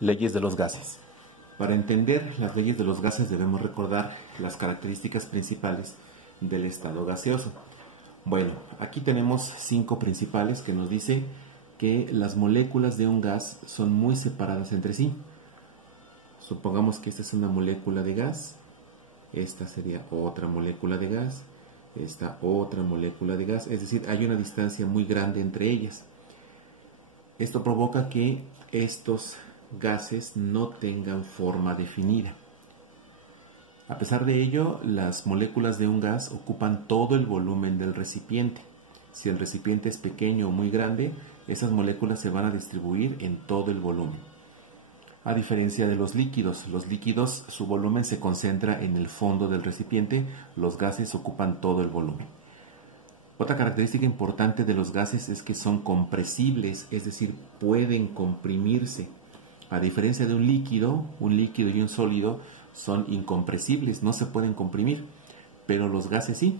Leyes de los gases. Para entender las leyes de los gases debemos recordar las características principales del estado gaseoso. Bueno, aquí tenemos 5 principales que nos dice que las moléculas de un gas son muy separadas entre sí. Supongamos que esta es una molécula de gas, esta sería otra molécula de gas, esta otra molécula de gas, es decir, hay una distancia muy grande entre ellas. Esto provoca que estos gases no tengan forma definida. A pesar de ello, las moléculas de un gas ocupan todo el volumen del recipiente. Si el recipiente es pequeño o muy grande, esas moléculas se van a distribuir en todo el volumen. A diferencia de los líquidos su volumen se concentra en el fondo del recipiente, los gases ocupan todo el volumen. Otra característica importante de los gases es que son compresibles, es decir, pueden comprimirse. A diferencia de un líquido y un sólido son incompresibles, no se pueden comprimir, pero los gases sí.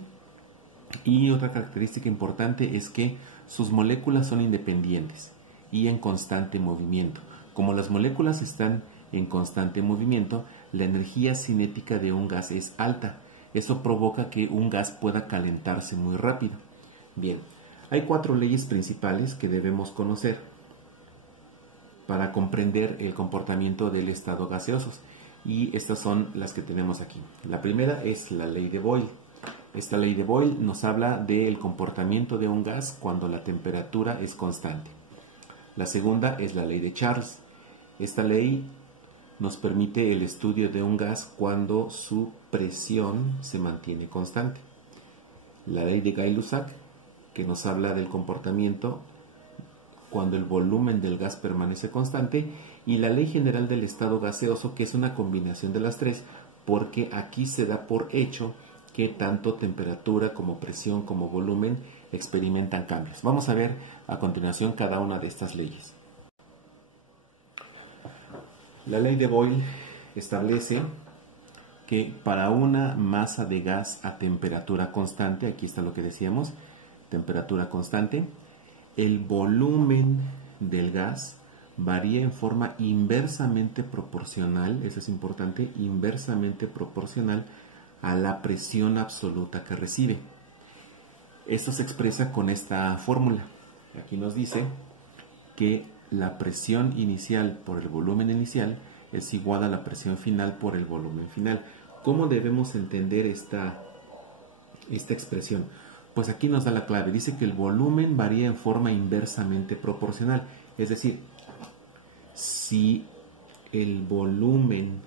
Y otra característica importante es que sus moléculas son independientes y en constante movimiento. Como las moléculas están en constante movimiento, la energía cinética de un gas es alta. Eso provoca que un gas pueda calentarse muy rápido. Bien, hay 4 leyes principales que debemos conocer para comprender el comportamiento del estado gaseoso. Y estas son las que tenemos aquí. La primera es la ley de Boyle. Esta ley de Boyle nos habla del comportamiento de un gas cuando la temperatura es constante. La segunda es la ley de Charles. Esta ley nos permite el estudio de un gas cuando su presión se mantiene constante. La ley de Gay-Lussac, que nos habla del comportamiento cuando el volumen del gas permanece constante, y la ley general del estado gaseoso, que es una combinación de las tres, porque aquí se da por hecho que tanto temperatura como presión como volumen experimentan cambios. Vamos a ver a continuación cada una de estas leyes. La ley de Boyle establece que para una masa de gas a temperatura constante, aquí está lo que decíamos, temperatura constante, el volumen del gas varía en forma inversamente proporcional, eso es importante, inversamente proporcional a la presión absoluta que recibe. Esto se expresa con esta fórmula. Aquí nos dice que la presión inicial por el volumen inicial es igual a la presión final por el volumen final. ¿Cómo debemos entender esta expresión? Pues aquí nos da la clave. Dice que el volumen varía en forma inversamente proporcional. Es decir, si el volumen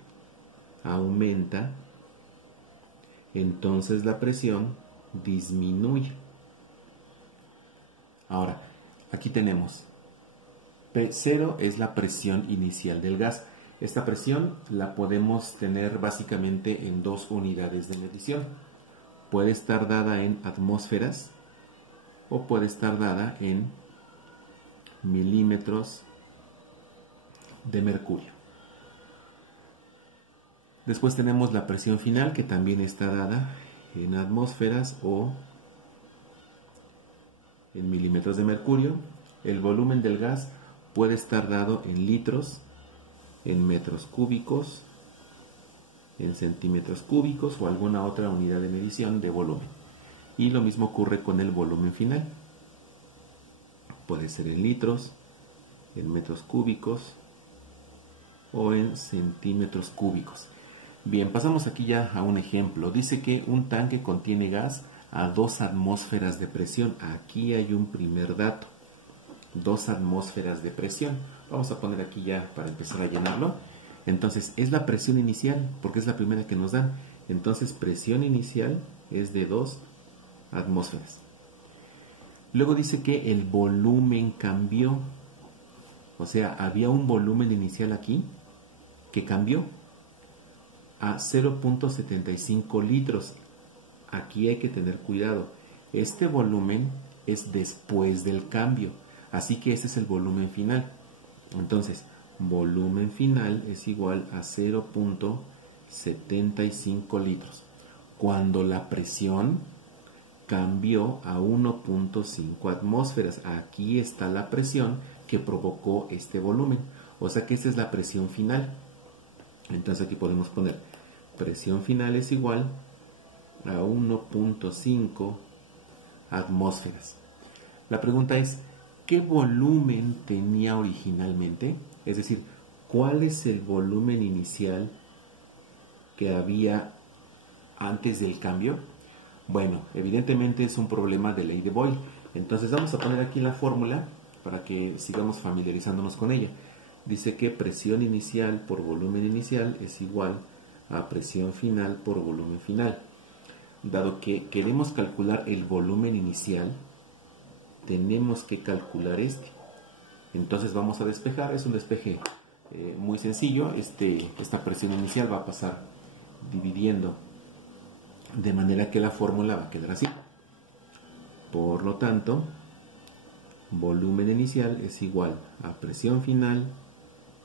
aumenta, entonces la presión disminuye. Ahora, aquí tenemos P0 es la presión inicial del gas. Esta presión la podemos tener básicamente en 2 unidades de medición. Puede estar dada en atmósferas o puede estar dada en milímetros de mercurio. Después tenemos la presión final, que también está dada en atmósferas o en milímetros de mercurio. El volumen del gas puede estar dado en litros, en metros cúbicos, en centímetros cúbicos o alguna otra unidad de medición de volumen. Y lo mismo ocurre con el volumen final. Puede ser en litros, en metros cúbicos o en centímetros cúbicos. Bien, pasamos aquí ya a un ejemplo. Dice que un tanque contiene gas a 2 atmósferas de presión. Aquí hay un primer dato. 2 atmósferas de presión. Vamos a poner aquí ya para empezar a llenarlo. Entonces, es la presión inicial, porque es la primera que nos dan. Entonces, presión inicial es de 2 atmósferas. Luego dice que el volumen cambió. O sea, había un volumen inicial aquí que cambió a 0.75 litros. Aquí hay que tener cuidado. Este volumen es después del cambio. Así que ese es el volumen final. Entonces, volumen final es igual a 0.75 litros. Cuando la presión cambió a 1.5 atmósferas. Aquí está la presión que provocó este volumen. O sea que esta es la presión final. Entonces aquí podemos poner presión final es igual a 1.5 atmósferas. La pregunta es, ¿qué volumen tenía originalmente? Es decir, ¿cuál es el volumen inicial que había antes del cambio? Bueno, evidentemente es un problema de ley de Boyle. Entonces vamos a poner aquí la fórmula para que sigamos familiarizándonos con ella. Dice que presión inicial por volumen inicial es igual a presión final por volumen final. Dado que queremos calcular el volumen inicial, tenemos que calcular este. Entonces vamos a despejar, es un despeje muy sencillo. Esta presión inicial va a pasar dividiendo, de manera que la fórmula va a quedar así. Por lo tanto, volumen inicial es igual a presión final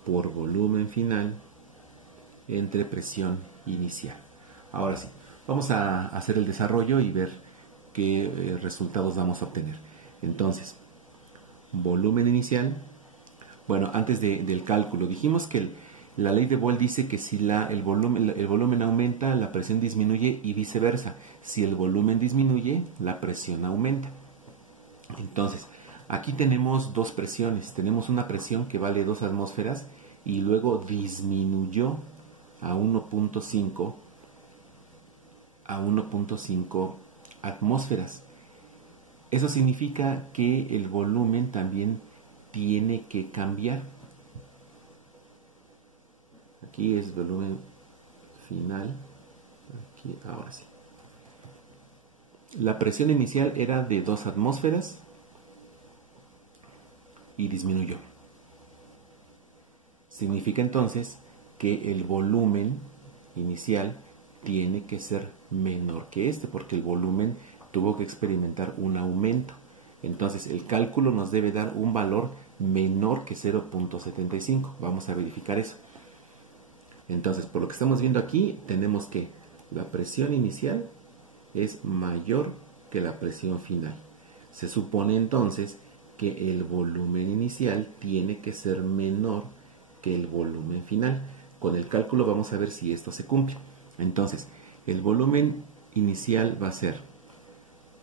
por volumen final entre presión inicial. Ahora sí, vamos a hacer el desarrollo y ver qué resultados vamos a obtener. Entonces, volumen inicial. Bueno, antes del cálculo, dijimos que la ley de Boyle dice que si el volumen aumenta, la presión disminuye y viceversa. Si el volumen disminuye, la presión aumenta. Entonces, aquí tenemos dos presiones. Tenemos una presión que vale 2 atmósferas y luego disminuyó a 1.5 atmósferas. Eso significa que el volumen también tiene que cambiar. Aquí es volumen final. Aquí, ahora sí. La presión inicial era de 2 atmósferas y disminuyó. Significa entonces que el volumen inicial tiene que ser menor que este, porque el volumen tuvo que experimentar un aumento. Entonces el cálculo nos debe dar un valor menor que 0.75. Vamos a verificar eso. Entonces, por lo que estamos viendo aquí, tenemos que la presión inicial es mayor que la presión final. Se supone entonces que el volumen inicial tiene que ser menor que el volumen final. Con el cálculo vamos a ver si esto se cumple. Entonces, el volumen inicial va a ser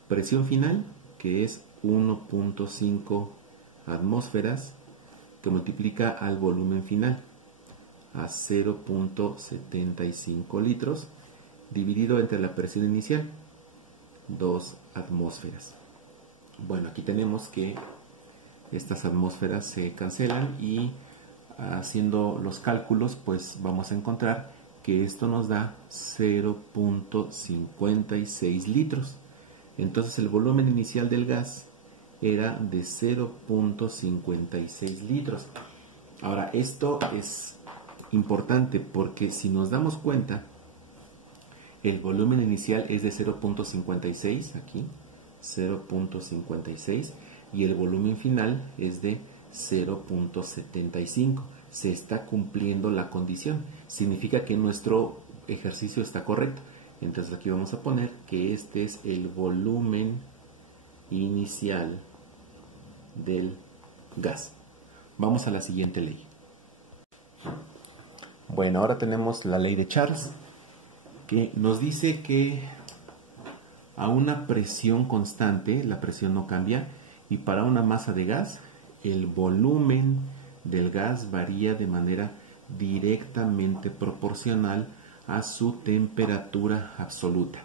presión final, que es 1.5 atmósferas, que multiplica al volumen final a 0.75 litros, dividido entre la presión inicial, 2 atmósferas. Bueno, aquí tenemos que estas atmósferas se cancelan y haciendo los cálculos, pues vamos a encontrar que esto nos da 0.56 litros. Entonces el volumen inicial del gas era de 0.56 litros. Ahora, esto es importante porque si nos damos cuenta, el volumen inicial es de 0.56, aquí, 0.56, y el volumen final es de 0.75. Se está cumpliendo la condición. Significa que nuestro ejercicio está correcto. Entonces aquí vamos a poner que este es el volumen inicial del gas. Vamos a la siguiente ley. Bueno, ahora tenemos la ley de Charles, que nos dice que a una presión constante, la presión no cambia, y para una masa de gas, el volumen del gas varía de manera directamente proporcional a su temperatura absoluta.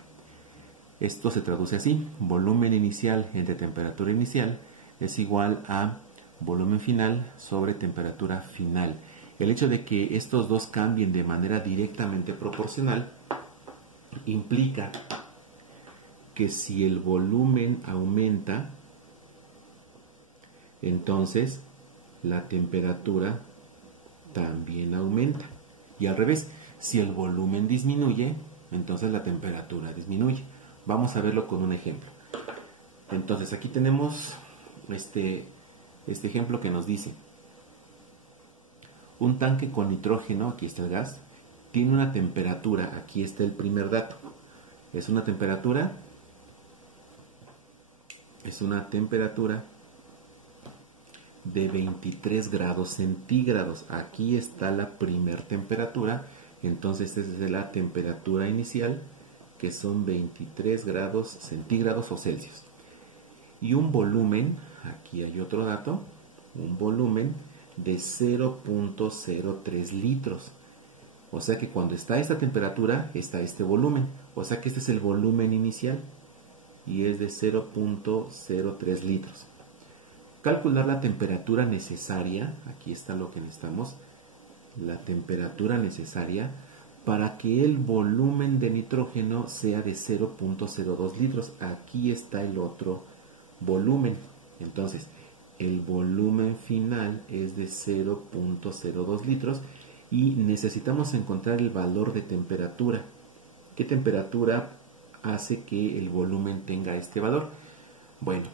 Esto se traduce así: volumen inicial entre temperatura inicial es igual a volumen final sobre temperatura final. El hecho de que estos dos cambien de manera directamente proporcional implica que si el volumen aumenta, entonces la temperatura también aumenta. Y al revés, si el volumen disminuye, entonces la temperatura disminuye. Vamos a verlo con un ejemplo. Entonces aquí tenemos este ejemplo que nos dice: un tanque con nitrógeno, aquí está el gas, tiene una temperatura, aquí está el primer dato, es una temperatura de 23 grados centígrados. Aquí está la primer temperatura, entonces esta es la temperatura inicial, que son 23 grados centígrados o Celsius. Y un volumen, aquí hay otro dato, un volumen de 0.03 litros. O sea que cuando está esta temperatura, está este volumen. O sea que este es el volumen inicial y es de 0.03 litros. Calcular la temperatura necesaria, aquí está lo que necesitamos, la temperatura necesaria para que el volumen de nitrógeno sea de 0.02 litros. Aquí está el otro volumen. Entonces, el volumen final es de 0.02 litros y necesitamos encontrar el valor de temperatura. ¿Qué temperatura hace que el volumen tenga este valor? Bueno,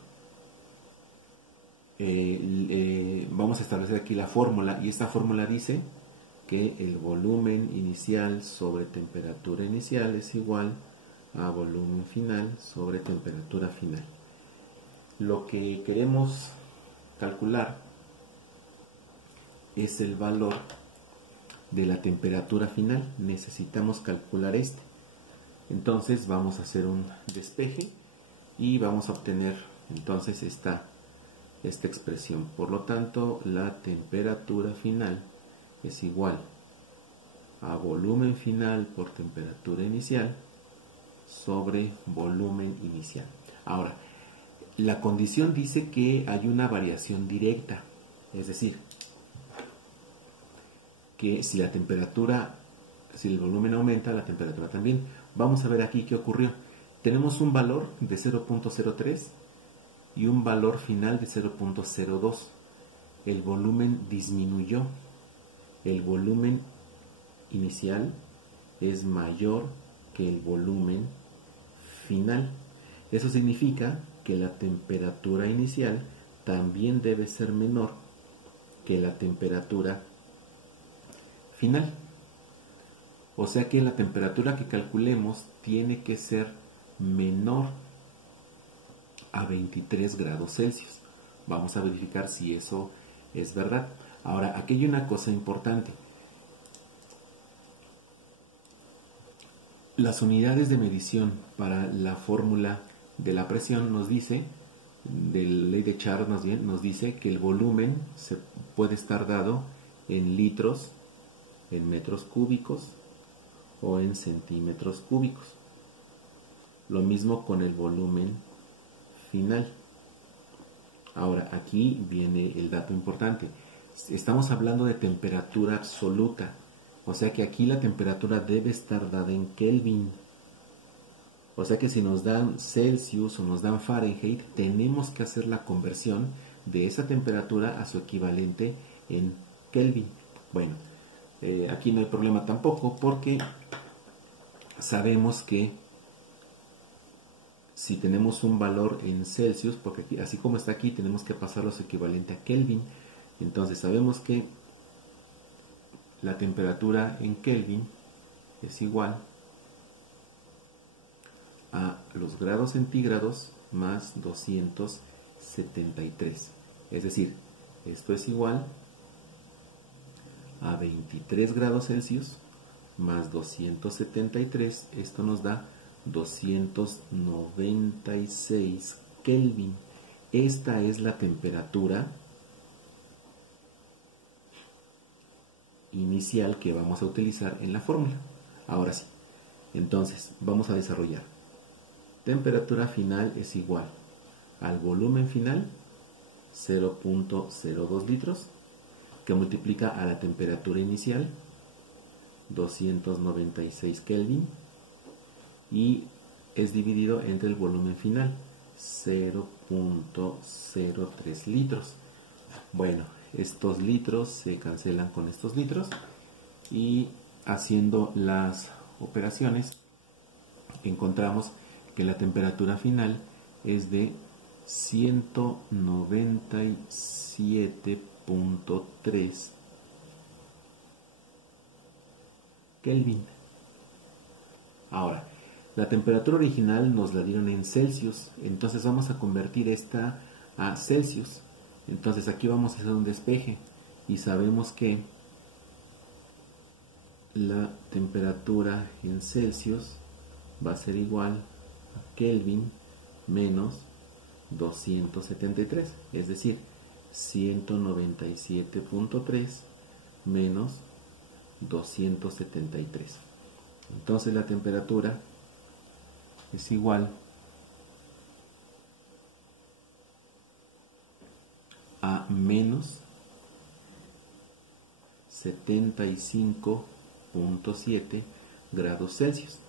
vamos a establecer aquí la fórmula, y esta fórmula dice que el volumen inicial sobre temperatura inicial es igual a volumen final sobre temperatura final. Lo que queremos calcular es el valor de la temperatura final. Necesitamos calcular este. Entonces vamos a hacer un despeje y vamos a obtener entonces esta expresión. Por lo tanto, la temperatura final es igual a volumen final por temperatura inicial sobre volumen inicial. Ahora, la condición dice que hay una variación directa, es decir, que si la temperatura, si el volumen aumenta, la temperatura también. Vamos a ver aquí qué ocurrió. Tenemos un valor de 0.03 y un valor final de 0.02. El volumen disminuyó. El volumen inicial es mayor que el volumen final. Eso significa que la temperatura inicial también debe ser menor que la temperatura final. O sea que la temperatura que calculemos tiene que ser menor a 23 grados Celsius. Vamos a verificar si eso es verdad. Ahora, aquí hay una cosa importante. Las unidades de medición para la fórmula de la presión nos dice, de la ley de Charles nos dice que el volumen se puede estar dado en litros, en metros cúbicos o en centímetros cúbicos. Lo mismo con el volumen final. Ahora, aquí viene el dato importante. Estamos hablando de temperatura absoluta. O sea que aquí la temperatura debe estar dada en Kelvin. O sea que si nos dan Celsius o nos dan Fahrenheit, tenemos que hacer la conversión de esa temperatura a su equivalente en Kelvin. Bueno, aquí no hay problema tampoco, porque sabemos que si tenemos un valor en Celsius, porque aquí, así como está aquí, tenemos que pasarlo a su equivalente a Kelvin. Entonces sabemos que la temperatura en Kelvin es igual a los grados centígrados más 273. Es decir, esto es igual a 23 grados Celsius más 273. Esto nos da 296 Kelvin. Esta es la temperatura inicial que vamos a utilizar en la fórmula. Ahora sí, entonces vamos a desarrollar. Temperatura final es igual al volumen final, 0.02 litros, que multiplica a la temperatura inicial, 296 Kelvin, y es dividido entre el volumen final, 0.03 litros. Bueno, estos litros se cancelan con estos litros, y haciendo las operaciones encontramos que la temperatura final es de 197.3 Kelvin. Ahora, la temperatura original nos la dieron en Celsius, entonces vamos a convertir esta a Celsius. Entonces aquí vamos a hacer un despeje y sabemos que la temperatura en Celsius va a ser igual a Kelvin menos 273, es decir, 197.3 menos 273. Entonces la temperatura es igual a menos 75.7 grados Celsius.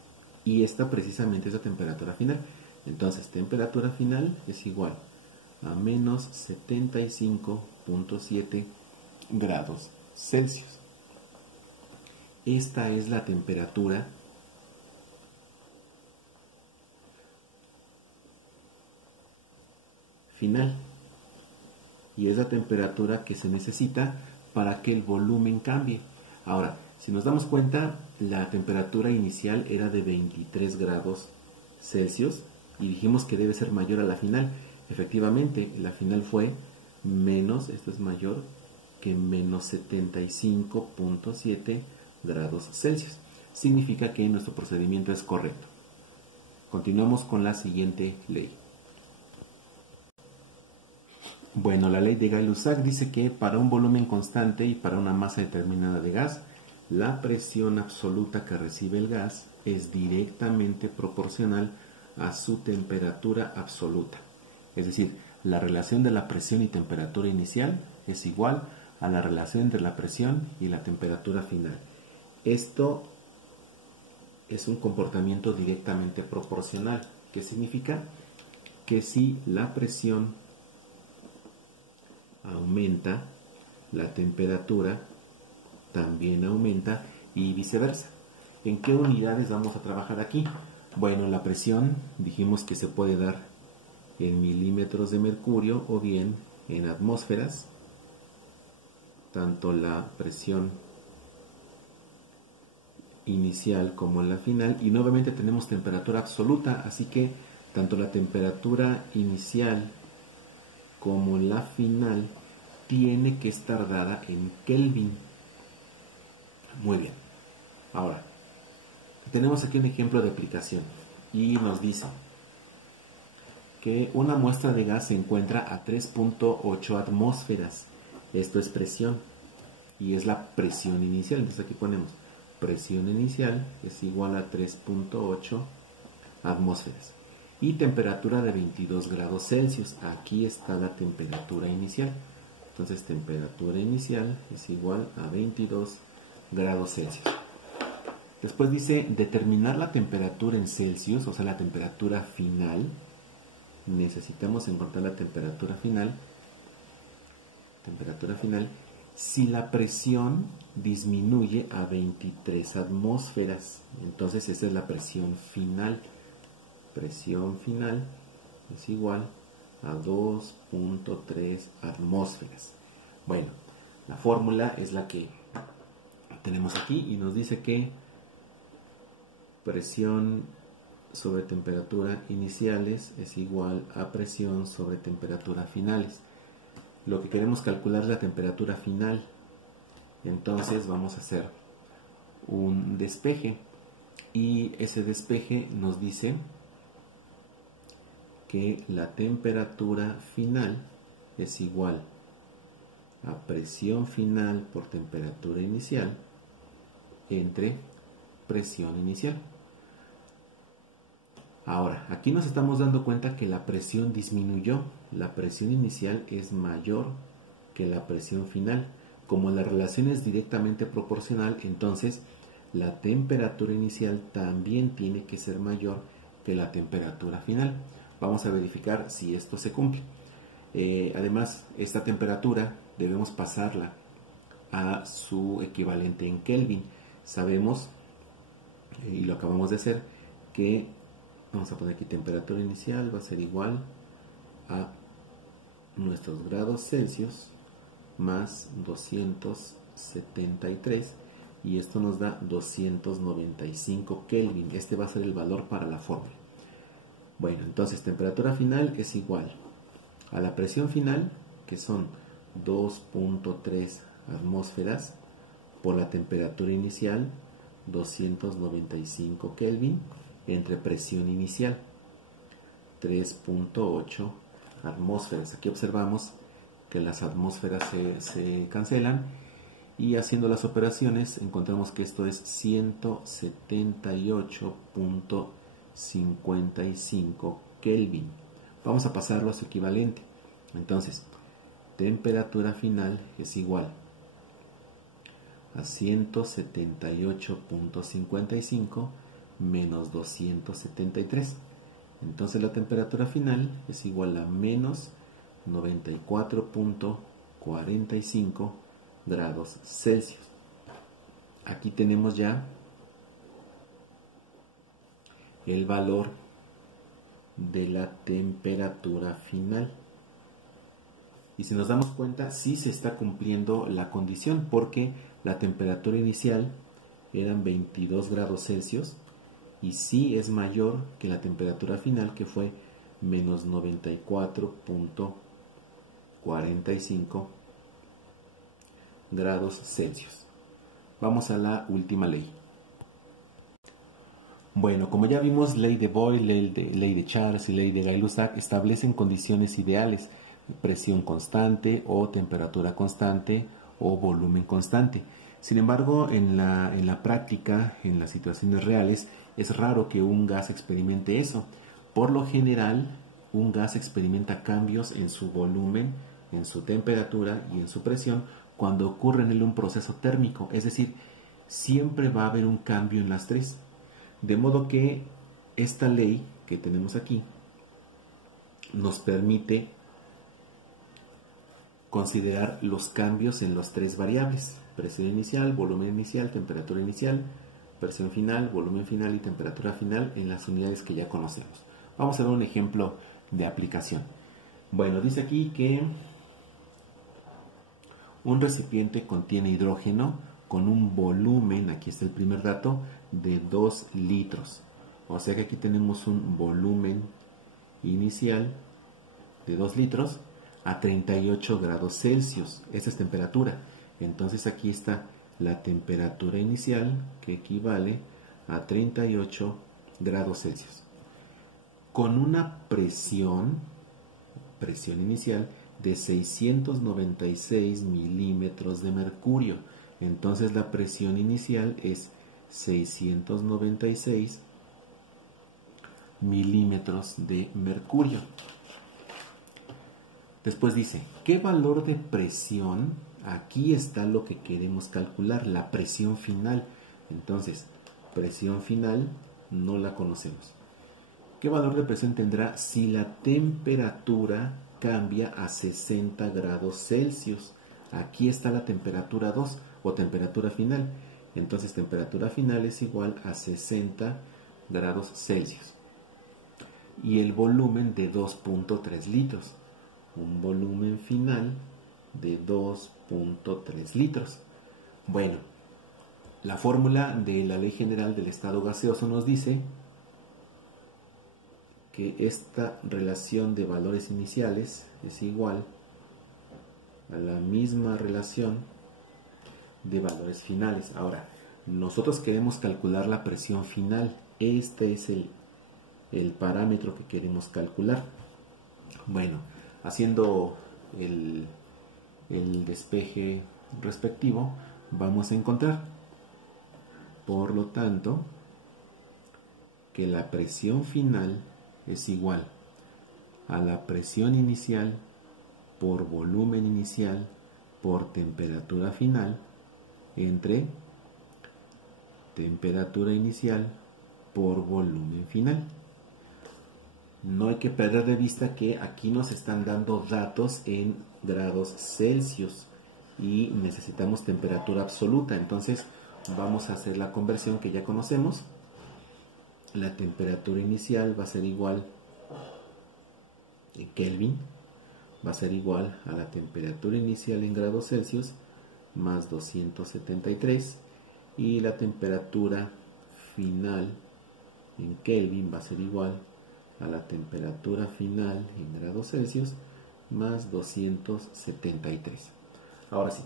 Y esta precisamente es la temperatura final. Entonces, temperatura final es igual a menos 75.7 grados Celsius. Esta es la temperatura final. Y es la temperatura que se necesita para que el volumen cambie. Ahora, si nos damos cuenta, la temperatura inicial era de 23 grados Celsius y dijimos que debe ser mayor a la final. Efectivamente, la final fue menos, esto es mayor que menos 75.7 grados Celsius. Significa que nuestro procedimiento es correcto. Continuamos con la siguiente ley. Bueno, la ley de Gay-Lussac dice que para un volumen constante y para una masa determinada de gas, la presión absoluta que recibe el gas es directamente proporcional a su temperatura absoluta. Es decir, la relación de la presión y temperatura inicial es igual a la relación entre la presión y la temperatura final. Esto es un comportamiento directamente proporcional. ¿Qué significa? Que si la presión aumenta, la temperatura también aumenta y viceversa. ¿En qué unidades vamos a trabajar aquí? Bueno, la presión dijimos que se puede dar en milímetros de mercurio o bien en atmósferas, tanto la presión inicial como la final, y nuevamente tenemos temperatura absoluta, así que tanto la temperatura inicial como la final tiene que estar dada en Kelvin. Muy bien. Ahora, tenemos aquí un ejemplo de aplicación y nos dice que una muestra de gas se encuentra a 3.8 atmósferas. Esto es presión y es la presión inicial. Entonces aquí ponemos presión inicial es igual a 3.8 atmósferas. Y temperatura de 22 grados Celsius. Aquí está la temperatura inicial. Entonces temperatura inicial es igual a 22 grados Celsius. Después dice determinar la temperatura en Celsius, o sea la temperatura final. Necesitamos encontrar la temperatura final. Temperatura final si la presión disminuye a 23 atmósferas. Entonces esa es la presión final. Presión final es igual a 2.3 atmósferas. Bueno, la fórmula es la que tenemos aquí y nos dice que presión sobre temperatura iniciales es igual a presión sobre temperatura finales. Lo que queremos calcular es la temperatura final. Entonces vamos a hacer un despeje y ese despeje nos dice que la temperatura final es igual a presión final por temperatura inicial entre presión inicial. Ahora, aquí nos estamos dando cuenta que la presión disminuyó. La presión inicial es mayor que la presión final. Como la relación es directamente proporcional, entonces la temperatura inicial también tiene que ser mayor que la temperatura final. Vamos a verificar si esto se cumple. Además, esta temperatura debemos pasarla a su equivalente en Kelvin. Sabemos, y lo acabamos de hacer, que vamos a poner aquí temperatura inicial va a ser igual a nuestros grados Celsius más 273 y esto nos da 295 Kelvin. Este va a ser el valor para la fórmula. Bueno, entonces temperatura final es igual a la presión final, que son 2.3 atmósferas por la temperatura inicial 295 Kelvin entre presión inicial 3.8 atmósferas. Aquí observamos que las atmósferas se cancelan y haciendo las operaciones encontramos que esto es 178.55 Kelvin. Vamos a pasarlo a su equivalente. Entonces, temperatura final es igual a 178.55 menos 273. Entonces la temperatura final es igual a menos 94.45 grados Celsius. Aquí tenemos ya el valor de la temperatura final. Y si nos damos cuenta, sí se está cumpliendo la condición, porque la temperatura inicial eran 22 grados Celsius y sí es mayor que la temperatura final, que fue menos 94.45 grados Celsius. Vamos a la última ley. Bueno, como ya vimos, ley de Boyle, ley de Charles y ley de Gay-Lussac establecen condiciones ideales: presión constante o temperatura constante o volumen constante. Sin embargo, en la práctica, en las situaciones reales, es raro que un gas experimente eso. Por lo general, un gas experimenta cambios en su volumen, en su temperatura y en su presión cuando ocurre en él un proceso térmico. Es decir, siempre va a haber un cambio en las tres. De modo que esta ley que tenemos aquí nos permite considerar los cambios en las tres variables: presión inicial, volumen inicial, temperatura inicial, presión final, volumen final y temperatura final en las unidades que ya conocemos. Vamos a ver un ejemplo de aplicación. Bueno, dice aquí que un recipiente contiene hidrógeno con un volumen, aquí está el primer dato, de 2 litros. O sea que aquí tenemos un volumen inicial de 2 litros a 38 grados Celsius. Esa es temperatura. Entonces aquí está la temperatura inicial, que equivale a 38 grados Celsius. Con una presión inicial de 696 milímetros de mercurio. Entonces la presión inicial es 696 milímetros de mercurio. Después dice, ¿qué valor de presión? Aquí está lo que queremos calcular, la presión final. Entonces, presión final no la conocemos. ¿Qué valor de presión tendrá si la temperatura cambia a 60 grados Celsius? Aquí está la temperatura 2 o temperatura final. Entonces, temperatura final es igual a 60 grados Celsius. Y el volumen de 2.3 litros. Un volumen final de 2.3 litros. Bueno, la fórmula de la ley general del estado gaseoso nos dice que esta relación de valores iniciales es igual a la misma relación de valores finales. Ahora, nosotros queremos calcular la presión final. Este es el parámetro que queremos calcular. Bueno, haciendo el despeje respectivo, vamos a encontrar, por lo tanto, que la presión final es igual a la presión inicial por volumen inicial por temperatura final entre temperatura inicial por volumen final. No hay que perder de vista que aquí nos están dando datos en grados Celsius y necesitamos temperatura absoluta. Entonces vamos a hacer la conversión que ya conocemos. La temperatura inicial va a ser igual en Kelvin, va a ser igual a la temperatura inicial en grados Celsius más 273, y la temperatura final en Kelvin va a ser igual a la temperatura final en grados Celsius más 273. Ahora sí,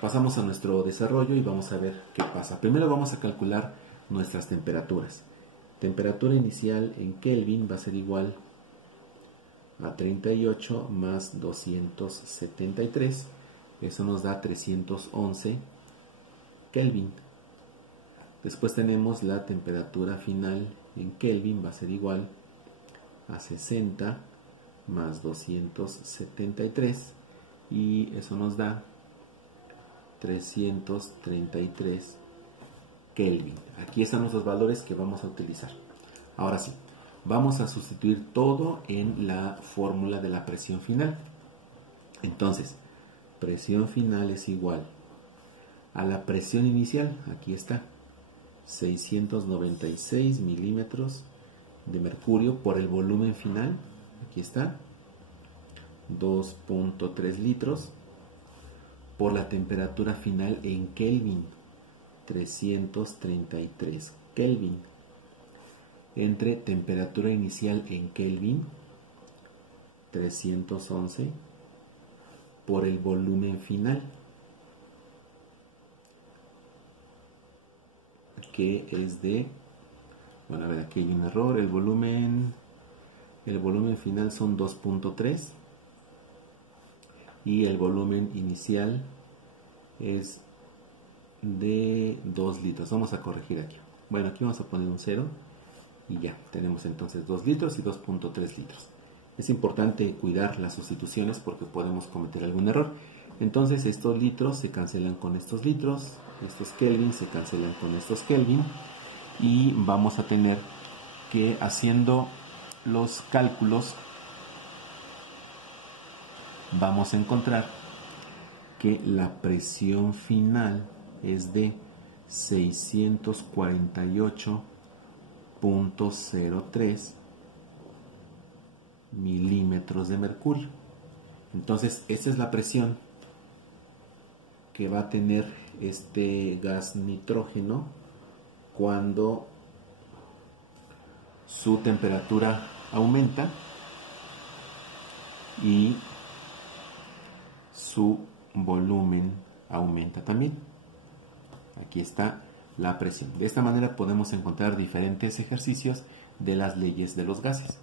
pasamos a nuestro desarrollo y vamos a ver qué pasa. Primero vamos a calcular nuestras temperaturas. Temperatura inicial en Kelvin va a ser igual a 38 más 273. Eso nos da 311 Kelvin. Después tenemos la temperatura final en Kelvin, va a ser igual a 60 más 273 y eso nos da 333 Kelvin. Aquí están nuestros valores que vamos a utilizar. Ahora sí, vamos a sustituir todo en la fórmula de la presión final. Entonces, presión final es igual a la presión inicial, aquí está, 696 milímetros de mercurio por el volumen final, aquí está, 2.3 litros, por la temperatura final en Kelvin, 333 Kelvin, entre temperatura inicial en Kelvin, 311, por el volumen final, que es de, bueno, a ver, aquí hay un error, el volumen final son 2.3 y el volumen inicial es de 2 litros. Vamos a corregir aquí. Bueno, aquí vamos a poner un 0 y ya, tenemos entonces 2 litros y 2.3 litros. Es importante cuidar las sustituciones porque podemos cometer algún error. Entonces estos litros se cancelan con estos litros, estos Kelvin se cancelan con estos Kelvin y vamos a tener que, haciendo los cálculos, vamos a encontrar que la presión final es de 648.03 milímetros de mercurio. Entonces esta es la presión que va a tener este gas nitrógeno cuando su temperatura aumenta y su volumen aumenta también. Aquí está la presión. De esta manera podemos encontrar diferentes ejercicios de las leyes de los gases.